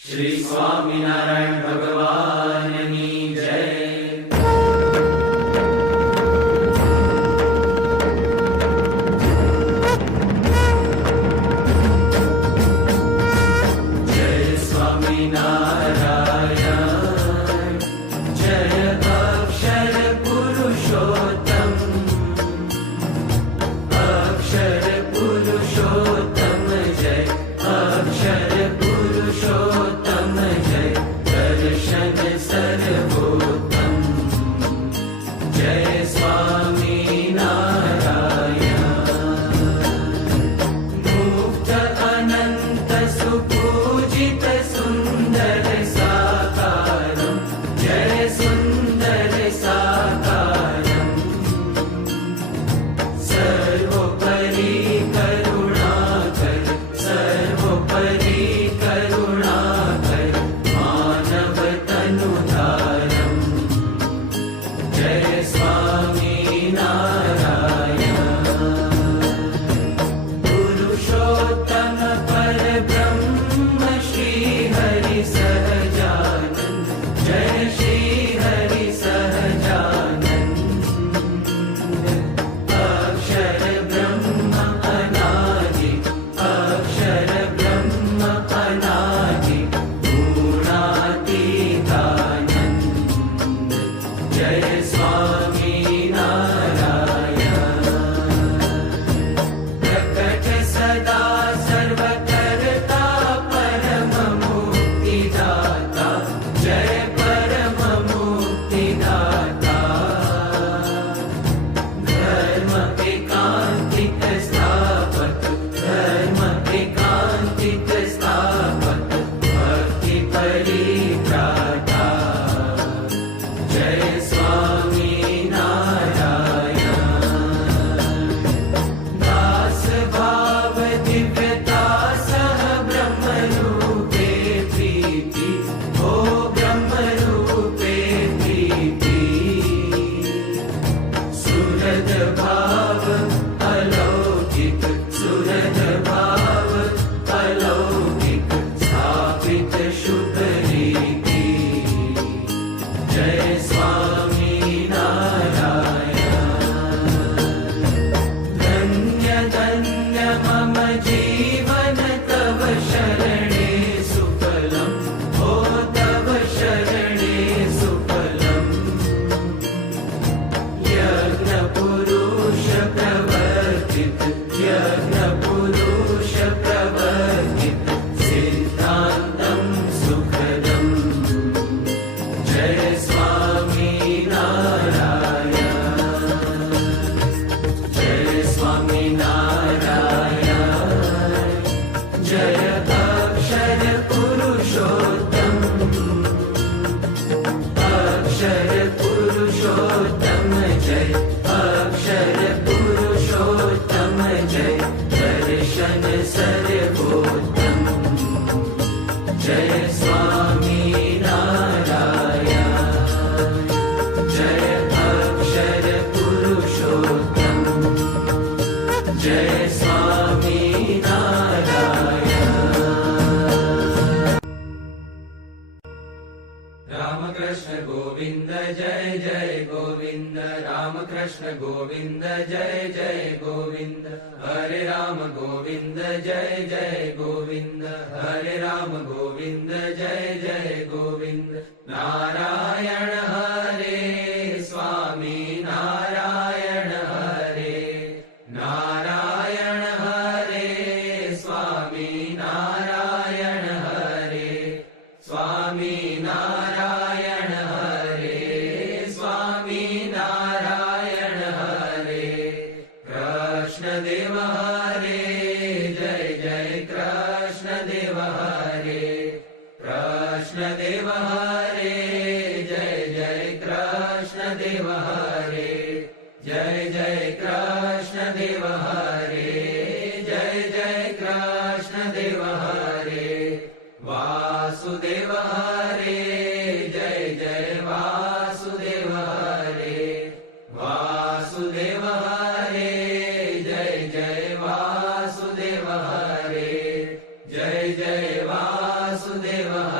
श्री स्वामिनारायण भगवाननी जय। जय स्वामिनारायण, जय अक्षर पुरुषोत्तम, अक्षर पुरुषोत्तम जय, अक्षर पुरुषोत्तम जय, दर्शन सर्वोत्तम जय स्वामिनारायण। मुक्त अनंत सुपूजित सुंदर साकारं जय सुंदर साकारं, सर्वोपरि करुणाकर, सर्वोपरि करुणाकर, मानव तनुधारं जय स्वामिनारायण। पुरुषोत्तम परब्रह्म श्री हरि सहजानंद जय श्री हरि सहजानंद, अक्षर ब्रह्म अनादि, अक्षर ब्रह्म अनादि, गुणातीतानंद जय स्वामिनारायण। प्रकट सदा सर्वकर्ता परम मुक्तिदाता जय परम मुक्तिदाता, धर्म एकांतिक स्थापक, धर्म एकांतिक स्थापक, भक्ति परित्राता जय स्वामिनारायण। दास भाव दिव्यता सह ब्रह्म रूपे प्रीति, हो ब्रह्म रूपे प्रीति, सुहृद भाव अलौकिक, सुहृद भाव अलौकिक, स्थापित शुभ रीति जय स्वामिनारायण। धन्य धन्य मम जीवन तव शरणे सुफलम्, हो तव शरणे सुफलम्, यज्ञ पुरुष प्रवर्तित, यज्ञ पुरुष प्रवर्तित, सिद्धान्तं सुखदम् जय स्वामिनारायण। जय स्वामिनारायण, जय अक्षर पुरुषोत्तम, अक्षर पुरुषोत्तम जय, अक्षर पुरुषोत्तम जय, दर्शन सर्वोत्तम जय स्वामिनारायण। जय अक्षर पुरुषोत्तम, जय स्वामिनारायण। रामकृष्ण गोविंद जय जय गोविंद, रामकृष्ण गोविंद जय जय गोविंद, हरे राम गोविंद जय जय गोविंद, हरे राम गोविंद जय जय गोविंद, नारायण हरे स्वामी नारायण हरे, नारायण हरे स्वामी नारायण हरे, स्वामी नारायण हरे, स्वामी नारायण हरे, कृष्ण देव हरे जय जय कृष्ण देव हरे, कृष्ण देव हरे जय जय कृष्ण देव हरे, जय जय कृष्ण देव हरे, जय जय कृष्ण देव हरे, वासुदेव हरे जय जय वासुदेव हरे, वासुदेव हरे जय जय वासुदेव हरे, जय जय वासुदेव हरे।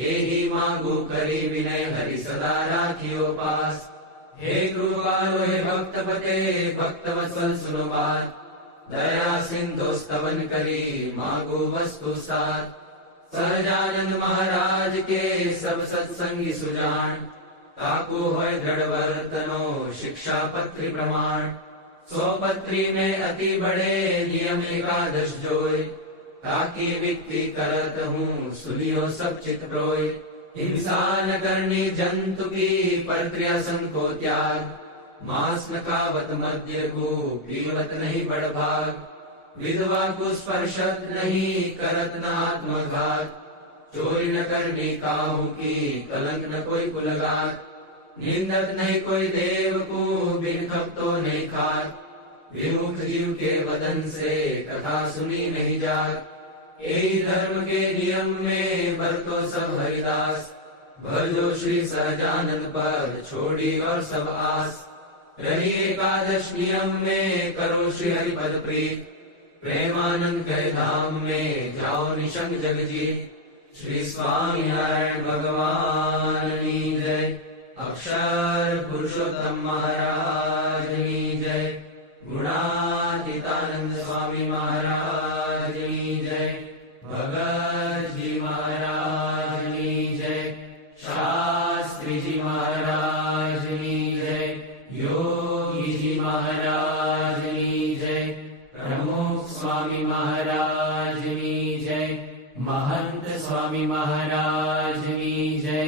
એહી માંગુ કરી વિનય હરિ સદા રાખ્યો પાસ. હે કૃપાલો હે ભક્તપતે ભક્ત વત્સલ સુનો બાત. દયા સિંધો સ્તવન કરી માંગુ વસ્તુ સાત. સહજાનંદ મહારાજ કે સબ સત્સંગી સુજાણ. કાકુ હોય દ્રઢ વર્તનો શિક્ષાપત્રી પ્રમાણ. સો પત્રી में અતિ બડે નિયમ એકાદશ જોય. તાકી વિક્તિ કરત હું સુનિયો સબ ચિત પ્રોય. हिंसा न करनी जंतु की परक्रियासन को त्याग. मांस न खावत मद्य को पीवत नहीं बड़भाग. विधवा को स्पर्शत नहीं करत न आत्मघात. चोरी न करनी काहू की कलंक न कोई कुलगात. निंदत नहीं कोई देव को बिन खपतो नहीं खात. विमुख जीव के वदन से कथा सुनी नहीं जात. यही धर्म के नियम में बरतो सब हरिदास. भजो श्री सहजानंद पर छोड़ी और सब आस. रही एकादश नियम में करो श्री हरि पद प्रीत. प्रेमानंद के धाम में जाओ निशंक जगजीत. श्री स्वामी नारायण भगवान की जय. अक्षर पुरुषोत्तम महाराज की जय. गुणातीतानंद स्वामी महाराज की जय. भगत जी महाराज की जय. शास्त्री जी महाराज की जय. योगी जी महाराज की जय. प्रमुख स्वामी महाराज की जय. महंत स्वामी महाराज की जय.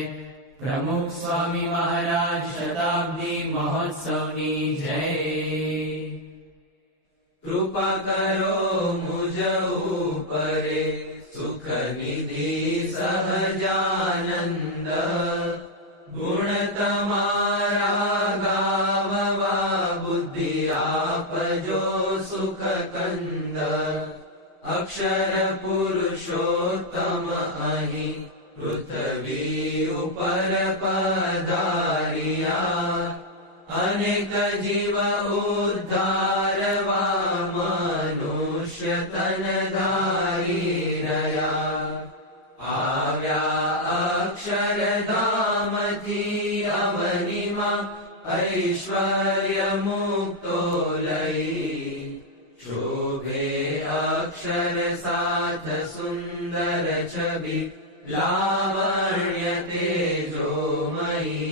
प्रमुख स्वामी महाराज शताब्दी महोत्सव की जय. कृपा करो मुझ ऊपरे सुख निधि सहजानंद. गुण तमारा गाववा बुद्धि आप जो सुख कंद. अक्षर पुरुषोत्तम अहि पृथ्वी ऊपर पधारिया. अनेक जीव उद्धारवा मनुष्य तन धारी रया. आव्या अक्षरधाम थी अवनिमा ऐश्वर्य मुक्तो लई. शोभे अक्षर साथ सुंदर छवि लावण्य तेजोमयी.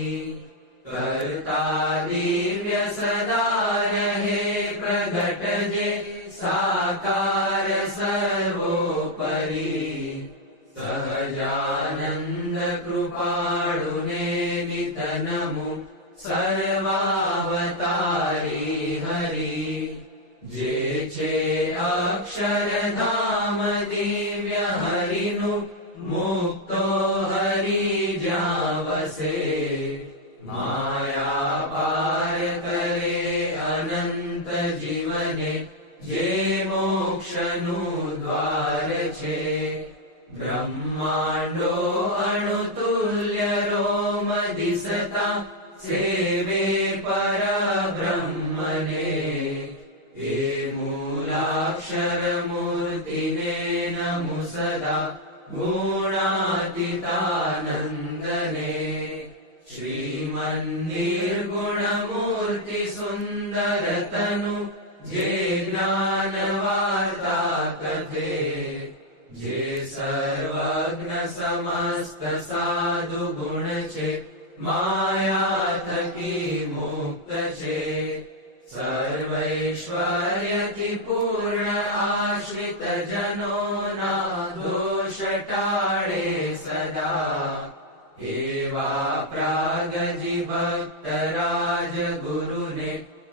करता दिव्य सदा रहे प्रगट जे साकार सर्वोपरि. सहजानंद कृपाळुने नितनमु सर्वावतारी हरि. जे छे अक्षरधाम दिव्य हरिनु मुक्तो हरि ज्યાં વસે. माया पार करे अनंत जीवने जे मोक्षनु द्वार छे. ब्रह्मांडो अणुतुल्य रोम दिसता सेवे पर ब्रह्मने. हे मूलाक्षर मूर्तिने नमु सदा गुणातीतानंदने. श्रीमन्निर्गुण मूर्ति सुंदर तनु जे ज्ञान वार्ता कथे. जे सर्वज्ञ समस्त साधु गुण छे माया थकी मुक्त छे. सर्वैश्वर्य की पूर्ण आश्रित जनों ना दोष टाळे सदा. एवा प्रागजी भक्त राज गुरुने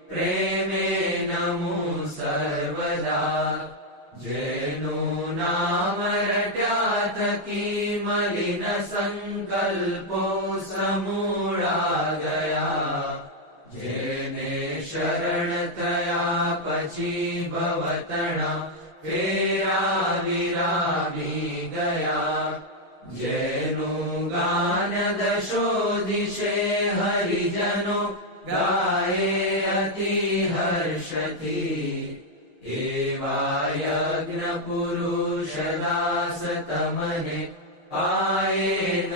प्रेमे नमु सर्वदा. जेनु नाम रट्या थकी मलिन संकल्पो समूळा गया. जेने शरण थया पछी भवतणा फेरा विरागी गया. जेनु गान दशो दिशे हरिजनो गाये अति हर्षथी. एवा यज्ञ पुरुष दास तमने पाये न